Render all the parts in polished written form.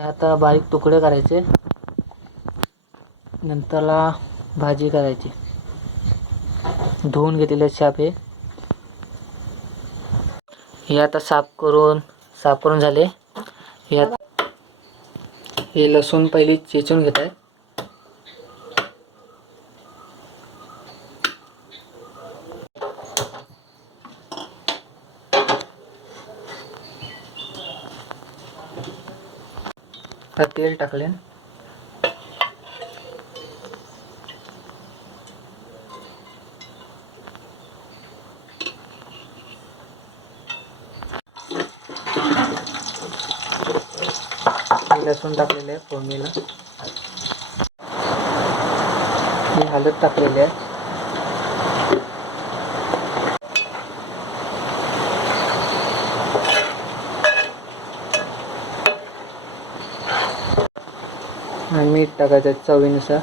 आता बारीक तुकडे करायचे, नंतरला भाजी करायची. धुवून घेतलेले शाप हे आता साफ करून झाले. हे लसूण पहिली चेचून घेत आहे. तेल टाकले. लसूण टाकलेले आहे फोडणीला. हळद टाकलेली आहे. आणि मीठ टाकायचं चवीनुसार.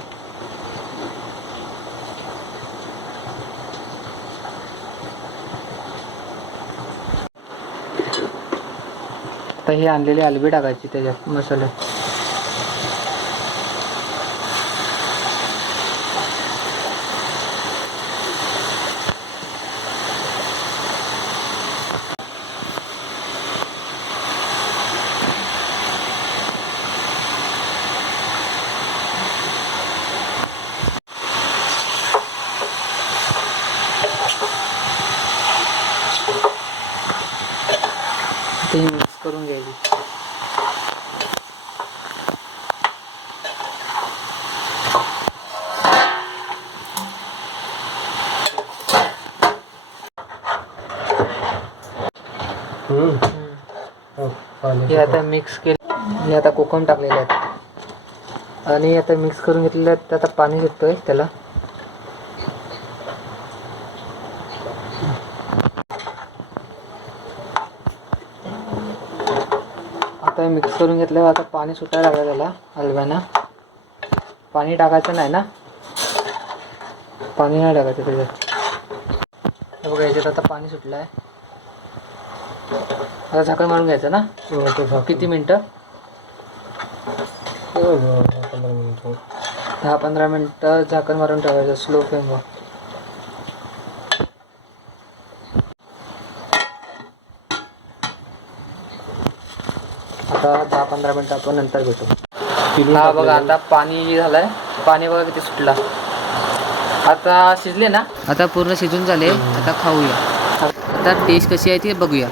आता हे आणलेले आलबी टाकायची त्याच्यात मसाले. ते मिक्स करून घ्यायची. हे आता मिक्स केले. हे आता कोकम टाकलेले आहेत आणि आता मिक्स करून घेतलेले आहेत. आता पाणी सुटतोय त्याला. आता मिक्स करून घेतल्यावर आता पाणी सुटायला लागलं त्याला हलव्यानं. पाणी टाकायचं नाही ना, पाणी नाही टाकायचं त्याच्यात. हे बघा याच्यात आता पाणी सुटलं आहे. आता झाकण मारून घ्यायचं ना. किती मिनटं? 10-15 मिनटं झाकण मारून ठेवायचं स्लो फ्लेमवर. आता 10-15 मिनटं आपण नंतर भेटू. हा बघा आता पाणी झालंय. पाणी बघा किती सुटला. आता शिजले ना. आता पूर्ण शिजून झाले. आता खाऊया. आता टेस्ट कशी आहे ती बघूया.